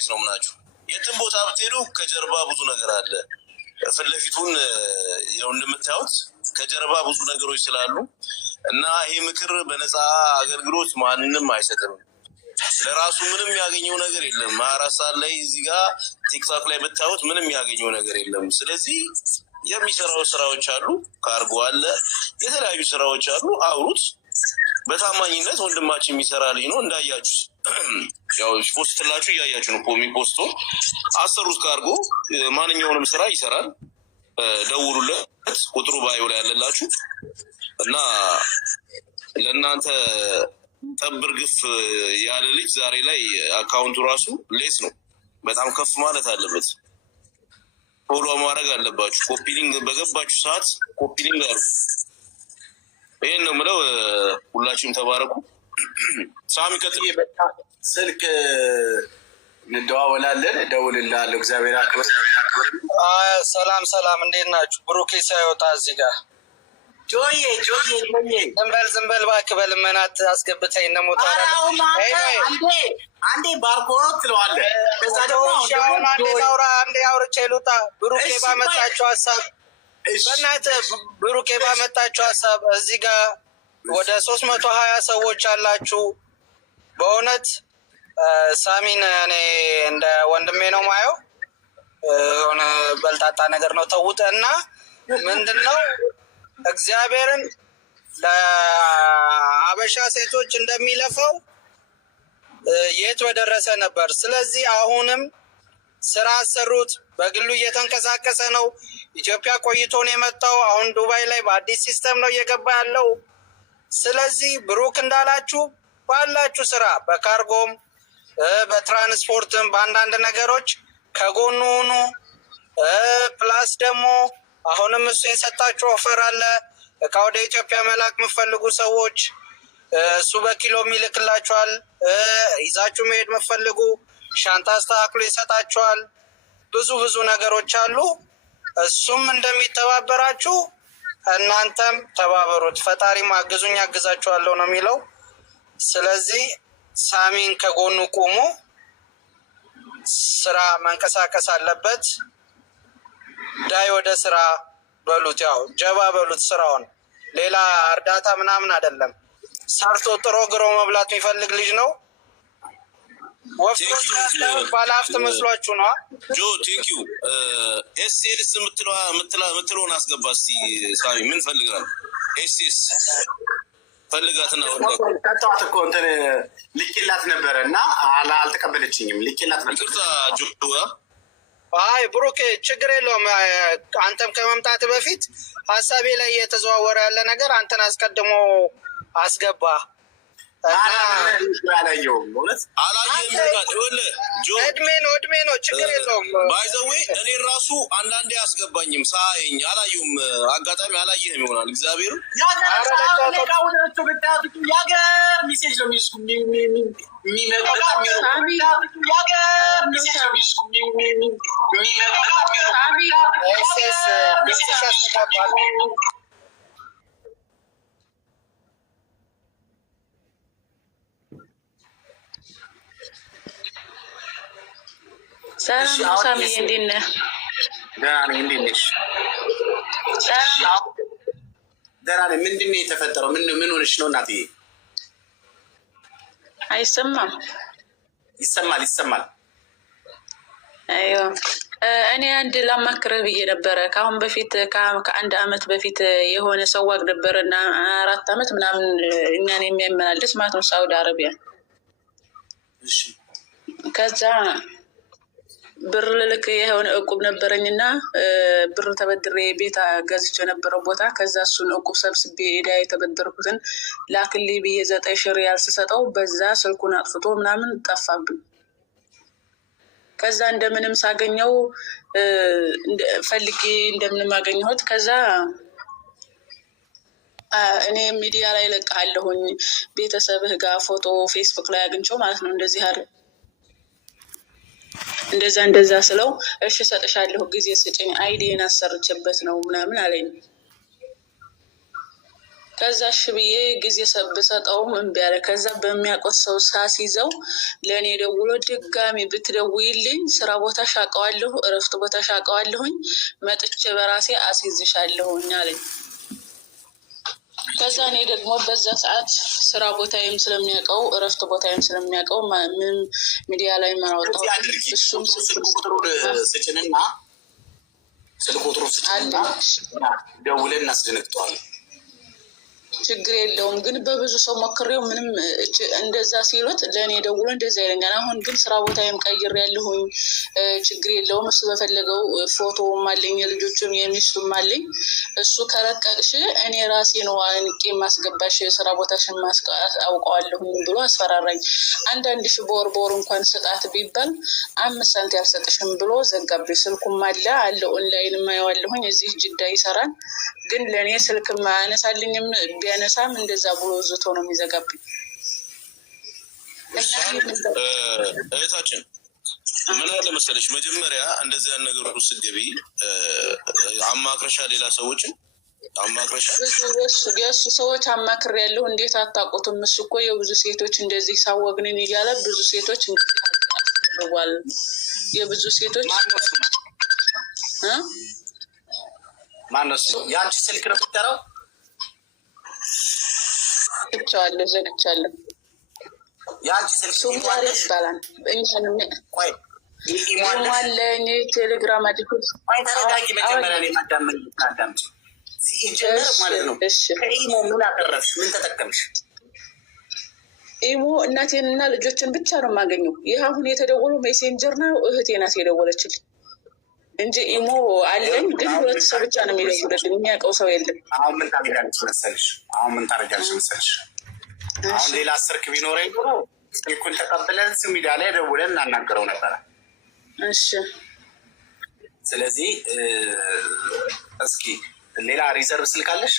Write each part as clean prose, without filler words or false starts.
ሲሪየስ ነው ምናችሁ። የትም ቦታ ብትሄዱ ከጀርባ ብዙ ነገር አለ። ፊት ለፊቱን ያው እንደምታዩት ከጀርባ ብዙ ነገሮች ስላሉ እና ይሄ ምክር በነፃ አገልግሎት ማንንም አይሰጥም። ለራሱ ምንም ያገኘው ነገር የለም። 24 ሰዓት ላይ እዚህ ጋር ቲክቶክ ላይ ብታዩት ምንም ያገኘው ነገር የለም። ስለዚህ የሚሰራው ስራዎች አሉ፣ ካርጎ አለ፣ የተለያዩ ስራዎች አሉ። አውሩት በታማኝነት ወንድማችን የሚሰራ ልጅ ነው። እንዳያችሁ ያው ፖስትላችሁ እያያችሁ ነው። ኮሚ ፖስቶ አሰሩት ካርጎ ማንኛውንም ስራ ይሰራል። ደውሉለት፣ ቁጥሩ ባዩ ላይ ያለላችሁ እና ለእናንተ ጠብር ግፍ ያለ ልጅ ዛሬ ላይ አካውንቱ ራሱ ሌስ ነው። በጣም ከፍ ማለት አለበት። ፎሎ ማድረግ አለባችሁ። ኮፒሊንግ በገባችሁ ሰዓት ኮፒሊንግ አድርጉ። ይሄን ነው የምለው። ሁላችሁም ተባረኩ። ሳሚ ቀጥዬ ስልክ እንደዋወላለን፣ እደውልልሃለሁ። እግዚአብሔር አክብር። ሰላም ሰላም፣ እንዴት ናችሁ? ብሩኬ ሳይወጣ እዚህ ጋር ጆዬ ዝንበል እባክህ በልመናት አስገብተኝ ነው ሞታ አንዴ ባርኮት ትለዋለህ። ከዛ ደግሞ አንዴ አውርቼ ልውጣ። ብሩኬ ባመጣችሁ ሀሳብ በእናትህ ብሩኬ ባመጣችሁ ሀሳብ እዚህ ጋር ወደ 320 ሰዎች አላችሁ። በእውነት ሳሚን እኔ እንደ ወንድሜ ነው ማየው። የሆነ በልጣጣ ነገር ነው ተውጠ እና ምንድን ነው እግዚአብሔርን ለአበሻ ሴቶች እንደሚለፈው የት በደረሰ ነበር። ስለዚህ አሁንም ስራ አሰሩት። በግሉ እየተንቀሳቀሰ ነው። ኢትዮጵያ ቆይቶ ነው የመጣው። አሁን ዱባይ ላይ በአዲስ ሲስተም ነው እየገባ ያለው። ስለዚህ ብሩክ እንዳላችሁ ባላችሁ ስራ በካርጎም በትራንስፖርትም በአንዳንድ ነገሮች ከጎኑ ሁኑ። ፕላስ ደግሞ አሁንም እሱ የሰጣችሁ ኦፈር አለ። እቃ ወደ ኢትዮጵያ መላክ የምትፈልጉ ሰዎች እሱ በኪሎ ይልክላችኋል። ይዛችሁ መሄድ የምትፈልጉ ሻንጣ አስተካክሎ ይሰጣችኋል። ብዙ ነገሮች አሉ። እሱም እንደሚተባበራችሁ እናንተም ተባበሩት። ፈጣሪም አግዙኝ አግዛችኋለሁ ነው የሚለው። ስለዚህ ሳሚን ከጎኑ ቁሙ። ስራ መንቀሳቀስ አለበት። ዳይ ወደ ስራ በሉት፣ ያው ጀባ በሉት ስራውን። ሌላ እርዳታ ምናምን አይደለም። ሰርቶ ጥሮ ግሮ መብላት የሚፈልግ ልጅ ነው። ባለሀብት መስሏችሁ ነዋ። ጆ ቴንኪዩ። ኤስኤስ የምትለውን አስገባ እስኪ ሳሚ። ምን ፈልጋል? ኤስኤስ ፈልጋትና ቀጠዋት እኮ እንትን ልኬላት ነበረ እና አልተቀበለችኝም። ልኬላት ነበር። አይ ብሩክ ችግር የለውም። አንተም ከመምጣት በፊት ሀሳቤ ላይ እየተዘዋወረ ያለ ነገር አንተን አስቀድሞ አስገባ። አላየሁም። እድሜ ነው ችግር የለውም። ባይዘዌ እኔ ራሱ አንዳንዴ አስገባኝም ሳይኝ አላየሁም። አጋጣሚ አላየህም ይሆናል። እግዚአብሔር ሚሴጅ ነው ሰላም ሳሚ፣ እንዴት ነህ? ደህና ነኝ። እንዴት ነሽ? ደህና ነኝ። ምንድን ነው የተፈጠረው? ምን ሆነሽ ነው እናትዬ? አይሰማም? ይሰማል። አዮ እኔ አንድ ላማክርህ ብዬ ነበረ። ከአሁን በፊት ከአንድ አመት በፊት የሆነ ሰው ዋግ ነበረ እና 4 አመት ምናምን እኛን የሚያመላልስ ማለት ነው ሳውዲ አረቢያ። ከዛ ብር ልልክ የሆነ እቁብ ነበረኝና ብር ተበድሬ ቤት ገዝቼ የነበረው ቦታ። ከዛ እሱን እቁብ ሰብስቤ ሄዳ የተበደርኩትን ላክልኝ ብዬ 9,000 ሪያል ስሰጠው በዛ ስልኩን አጥፍቶ ምናምን ጠፋብኝ። ከዛ እንደምንም ሳገኘው ፈልጌ እንደምንም አገኘሁት። ከዛ እኔ ሚዲያ ላይ ለቃለሁኝ ቤተሰብህ ጋር ፎቶ ፌስቡክ ላይ አግኝቼው ማለት ነው እንደዚህ አይደል እንደዛ ስለው እሺ ሰጥሻለሁ ጊዜ ስጭኝ አይዲን አሰርቼበት ነው ምናምን አለኝ። ከዛ እሺ ብዬ ጊዜ ሰብሰጠውም እምቢ አለ። ከዛ በሚያውቀው ሰው ሳስይዘው ለእኔ ደውሎ ድጋሚ ብትደውይልኝ ስራ ቦታ ሻቀዋለሁ፣ እረፍት ቦታ ሻቀዋለሁኝ፣ መጥቼ በራሴ አስይዝሻለሁኝ አለኝ። ከዛ እኔ ደግሞ በዛ ሰዓት ስራ ቦታዬም ስለሚያውቀው እረፍት ቦታዬም ስለሚያውቀው ምን ሚዲያ ላይ ማወጣው እሱም ስልክ ቁጥሩን ስጭንና ደውለን እናስደነግጠዋለን። ችግር የለውም ግን በብዙ ሰው ሞክሬው ምንም እንደዛ ሲሉት ለእኔ ደውሎ እንደዛ ይለኛል። አሁን ግን ስራ ቦታዬም ቀይር ያለሁኝ ችግር የለውም እሱ በፈለገው ፎቶውም አለኝ የልጆቹም የሚስቱም አለኝ እሱ ከለቀቅሽ እኔ ራሴ ነው አንቄ ማስገባሽ ስራ ቦታሽን አውቀዋለሁኝ ብሎ አስፈራራኝ። አንዳንድ ሺህ በወር እንኳን ስጣት ቢባል 5 ሳንቲም ያልሰጥሽም ብሎ ዘጋብኝ። ስልኩም አለ ኦንላይን ማየዋለሁኝ እዚህ ጅዳ ይሰራል ግን ለእኔ ስልክ ማያነሳልኝም ቢያነሳም እንደዛ ብሎ ዝቶ ነው የሚዘጋብኝ። እህታችን ምን አለ መሰለሽ መጀመሪያ እንደዚህ ያን ነገር ውስጥ ገቢ አማክረሻ ሌላ ሰዎችን አማክረሻ የእሱ ሰዎች አማክር ያለው እንዴት አታውቁትም? እሱ እኮ የብዙ ሴቶች እንደዚህ ሳወግንን እያለ ብዙ ሴቶች አድርጓል። የብዙ ሴቶች ማነው ያንቺ ስልክ ነው የምትጠራው? ዘግቻለሁ። ያንቺ ስልክ ይባላል። ኢሞአለኝ ቴሌግራም አድርጉት። ተረጋጊ። መጀመሪያ ላይ ታዳምጪ ሲጀመር ማለት ነው። ከኢሞ ምን አቀረብሽ? ምን ተጠቀምሽ? ኢሞ እናቴንና ልጆችን ብቻ ነው የማገኘው። ይህ አሁን የተደወለው ሜሴንጀር ነው። እህቴ ናት የደወለችልኝ እንጂ ኢሞ አለኝ ግን 2 ሰው ብቻ ነው የሚደውልልኝ። የሚያውቀው ሰው የለም። አሁን ምን ታደርጋለች መሰልሽ? አሁን ሌላ ስልክ ቢኖረኝ ኖሮ ስልኩን ተቀብለን ሚዲያ ላይ ደውለን እናናገረው ነበረ። እሺ ስለዚህ እስኪ ሌላ ሪዘርቭ ስልክ አለሽ?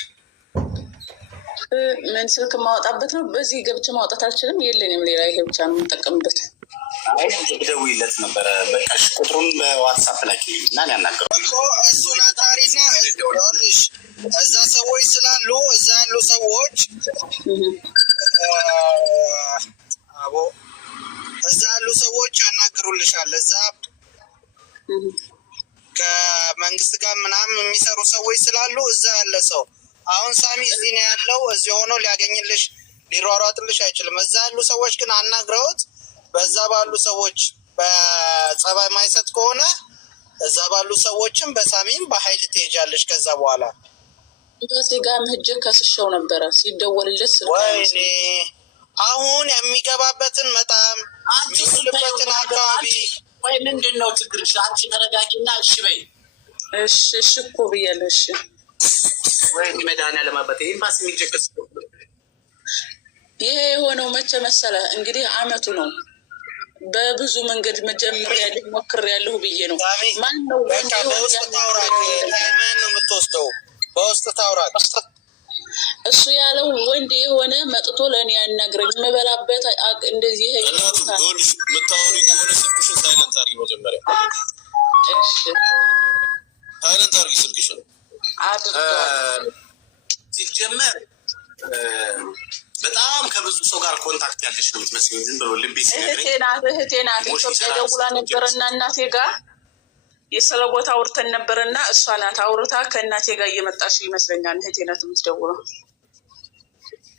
ምን ስልክ ማውጣበት ነው? በዚህ ገብቼ ማውጣት አልችልም። የለኝም ሌላ ይሄ ብቻ ነው የምጠቀምበት። ደውይለት ነበረ። በቃሽ ቁጥሩን በዋትሳፕ ላኪ እና ያናገረው እሱን አጣሪና ልሽ እዛ ሰዎች ስላሉ እዛ ያሉ ሰዎች እዛ ያሉ ሰዎች ያናግሩልሻል። እዛ ከመንግስት ጋር ምናምን የሚሰሩ ሰዎች ስላሉ እዛ ያለ ሰው አሁን ሳሚ እዚህ ነው ያለው። እዚህ ሆኖ ሊያገኝልሽ ሊሯሯጥልሽ አይችልም። እዛ ያሉ ሰዎች ግን አናግረውት በዛ ባሉ ሰዎች በጸባይ ማይሰጥ ከሆነ እዛ ባሉ ሰዎችም በሳሚም በኃይል ትሄጃለሽ። ከዛ በኋላ ጋ ምህጅ ከስሸው ነበረ ሲደወልለት ወይኔ አሁን የሚገባበትን በጣም የሚስልበትን አካባቢ ወይ ምንድን ነው ችግርሽ? አንቺ ተረጋጊና እሺ በይ። እሺ እኮ ብያለሁ። እሺ ወይ መድኃኒዓለም አባቴ ኤምባሲ የሚጀቀስ ይሄ የሆነው መቼ መሰለ እንግዲህ አመቱ ነው። በብዙ መንገድ መጀመሪያ ሞክሬያለሁ ብዬ ነው። ማን ነው በውስጥ ታውራት ታይመን ነው የምትወስደው። በውስጥ ታውራት እሱ ያለው ወንድ የሆነ መጥቶ ለእኔ ያናግረኝ የምበላበት እንደዚህ ይሄ ምታወሪ ከሆነ ስልክሽን ሳይለንት አድርጊ። መጀመሪያ ሳይለንት አድርጊ ስልክሽን። ሲጀመር በጣም ከብዙ ሰው ጋር ኮንታክት ያለሽ ነው የምትመስለኝ። ዝም ብሎ ልቤ እህቴ ናት ኢትዮጵያ ደውላ ነበረና እናቴ ጋር የስለ ቦታ አውርተን ነበረና እሷ ናት አውርታ ከእናቴ ጋር እየመጣሽ ይመስለኛል። እህቴ ናት የምትደውለው።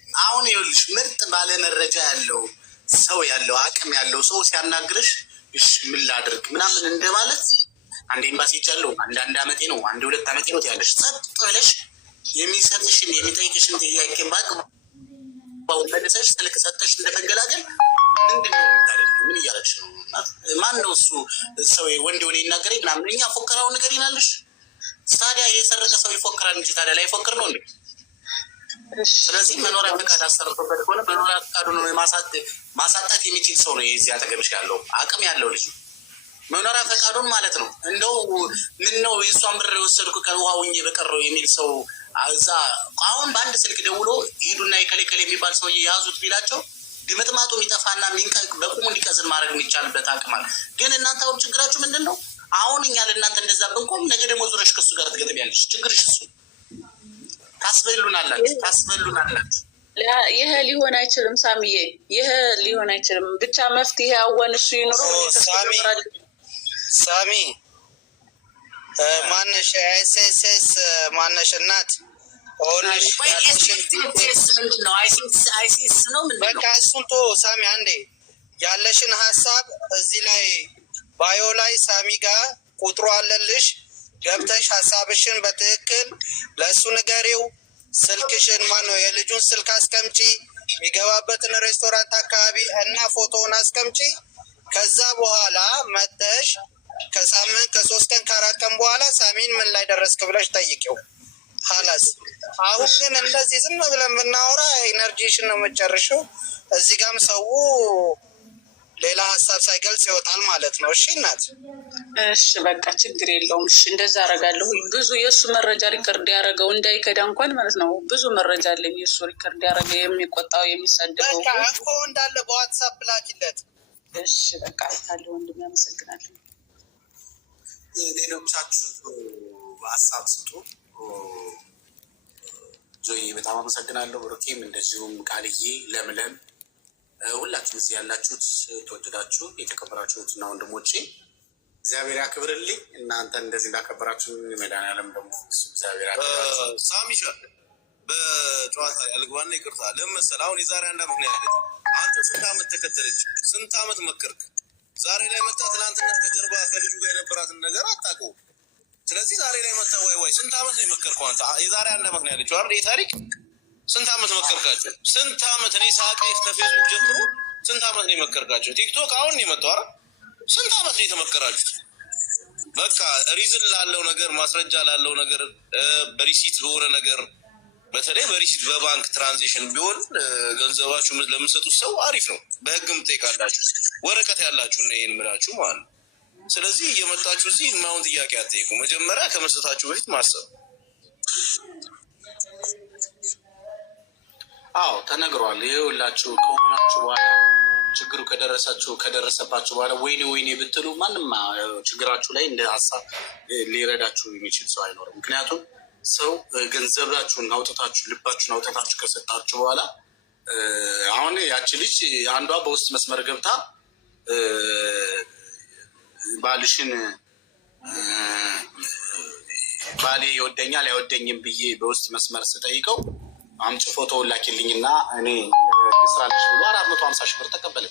አሁን ይኸውልሽ ምርጥ ባለ መረጃ ያለው ሰው ያለው አቅም ያለው ሰው ሲያናግርሽ እሺ ምን ላድርግ ምናምን እንደማለት አንድ ኤምባሲ ሄጃለሁ አንድ አመቴ ነው 2 አመቴ ነው ያለሽ ጸጥ ብለሽ የሚሰጥሽን የሚጠይቅሽን ጥያቄ ባው መልሰሽ ስልክ ሰጠሽ እንደመገላገል ምንድን ነው የምታደርጊው? ምን እያደረግሽ ነው? ማን ነው እሱ ሰው ወንድ ሆነ ይናገረኝ ምናምን እኛ ፎከራው ነገር ይናለሽ። ታዲያ የሰረቀ ሰው ይፎክራል እንጂ ታዲያ ላይ ፎክር ነው እንዴ? ስለዚህ መኖሪያ ፈቃድ አሰርቶበት ከሆነ መኖሪያ ፈቃዱ ነው ማሳጣት የሚችል ሰው ነው የዚህ አጠገብሽ ያለው አቅም ያለው ልጅ መኖሪያ ፈቃዱን ማለት ነው። እንደው ምን ነው የእሷን ብር የወሰድኩ ቀን ውሃ ውኜ በቀረው የሚል ሰው እዛ አሁን በአንድ ስልክ ደውሎ ሂዱና የከሌከሌ የሚባል ሰው ያዙት ቢላቸው ድምጥማጡ የሚጠፋና በቁሙ እንዲቀዝን ማድረግ የሚቻልበት አቅም አለ። ግን እናንተ አሁን ችግራችሁ ምንድን ነው? አሁን እኛ ለእናንተ እንደዛ ብንቆም ነገ ደግሞ ዙረሽ ከሱ ጋር ትገጥሚያለሽ። ችግርሽ እሱ ታስበሉናላችሁ። ይሄ ሊሆን አይችልም ሳሚዬ፣ ይሄ ሊሆን አይችልም። ብቻ መፍትሄ አወን እሱ ይኑሩ። ሳሚ ማነሽ? ኤስኤስኤስ ማነሽ? እናት በቃ እሱን ቶ ሳሚ አንዴ ያለሽን ሀሳብ እዚህ ላይ ባዮ ላይ ሳሚ ጋር ቁጥሩ አለልሽ። ገብተሽ ሀሳብሽን በትክክል ለእሱ ንገሪው። ስልክሽን ማነው የልጁን ስልክ አስቀምጪ፣ የሚገባበትን ሬስቶራንት አካባቢ እና ፎቶውን አስቀምጪ። ከዛ በኋላ መተሽ ከሳምንት ከ3 ቀን ከ4 ቀን በኋላ ሳሚን ምን ላይ ደረስክ ብለሽ ጠይቂው። ሀላስ አሁን ግን እንደዚህ ዝም ብለን ብናወራ ኢነርጂሽን ነው የምጨርሽው። እዚህ ጋም ሰው ሌላ ሀሳብ ሳይገልጽ ይወጣል ማለት ነው። እሺ እናት፣ እሺ በቃ ችግር የለውም። እሺ እንደዛ አደርጋለሁ። ብዙ የእሱ መረጃ ሪከርድ ያደረገው እንዳይከዳ እንኳን ማለት ነው። ብዙ መረጃ አለኝ የእሱ ሪከርድ ያደረገ የሚቆጣው የሚሳደበው በቃ እኮ እንዳለ በዋትሳፕ ላኪለት። እሺ በቃ አይታለሁ ወንድም፣ ያመሰግናለሁ። ሌሎቻችሁ ሀሳብ ስጡ። ጆይ በጣም አመሰግናለሁ። ብሩኬም እንደዚሁም ቃልዬ፣ ለምለም፣ ሁላችሁም እዚህ ያላችሁት ተወደዳችሁ የተከበራችሁትና ወንድሞቼ እግዚአብሔር ያክብርልኝ። እናንተ እንደዚህ እንዳከበራችሁ መድኃኒዓለም ደግሞ እግዚአብሔር ያክብራችሁ። ሳሚሻ በጨዋታ ያልግባና ይቅርታ ለመሰል አሁን የዛሬ 1 ዓመት ነው ያለች። አንተ ስንት ዓመት ተከተለች? ስንት ዓመት መከርክ? ዛሬ ላይ መጣ። ትናንትና ከጀርባ ከልጁ ጋር የነበራትን ነገር አታውቀውም። ስለዚህ ዛሬ ላይ መጣ። ዋይ ስንት ዓመት ነው የመከርከው አንተ? የዛሬ 1 ዓመት ነው ያለችው አይደል? የታሪክ ስንት ዓመት መከርካቸው? ስንት ዓመት እኔ ሳቄ ከፌስቡክ ጀምሮ ስንት ዓመት ነው የመከርካቸው? ቲክቶክ አሁን ነው የመጣው አይደል? ስንት ዓመት ነው የተመከራችሁት? በቃ ሪዝን ላለው ነገር ማስረጃ ላለው ነገር በሪሲት በሆነ ነገር በተለይ በሪሲት በባንክ ትራንዚሽን ቢሆን ገንዘባችሁ ለምሰጡት ሰው አሪፍ ነው። በህግም ትጠይቃላችሁ፣ ወረቀት ያላችሁ እና ይህን ምላችሁ ማለት ነው። ስለዚህ እየመጣችሁ እዚህ የማይሆን ጥያቄ አትጠይቁ። መጀመሪያ ከመስጠታችሁ በፊት ማሰብ። አዎ ተነግሯል። ይሄ ሁላችሁ ከሆናችሁ በኋላ ችግሩ ከደረሰባችሁ በኋላ ወይኔ ብትሉ ማንም ችግራችሁ ላይ እንደ ሀሳብ ሊረዳችሁ የሚችል ሰው አይኖርም። ምክንያቱም ሰው ገንዘባችሁን አውጥታችሁ ልባችሁን አውጥታችሁ ከሰጣችሁ በኋላ አሁን ያቺ ልጅ አንዷ በውስጥ መስመር ገብታ ባልሽን ባሌ ይወደኛል አይወደኝም ብዬ በውስጥ መስመር ስጠይቀው አምጪ ፎቶውን ላኪልኝና እኔ ስራልሽ ብሎ 450 ሺህ ብር ተቀበለ።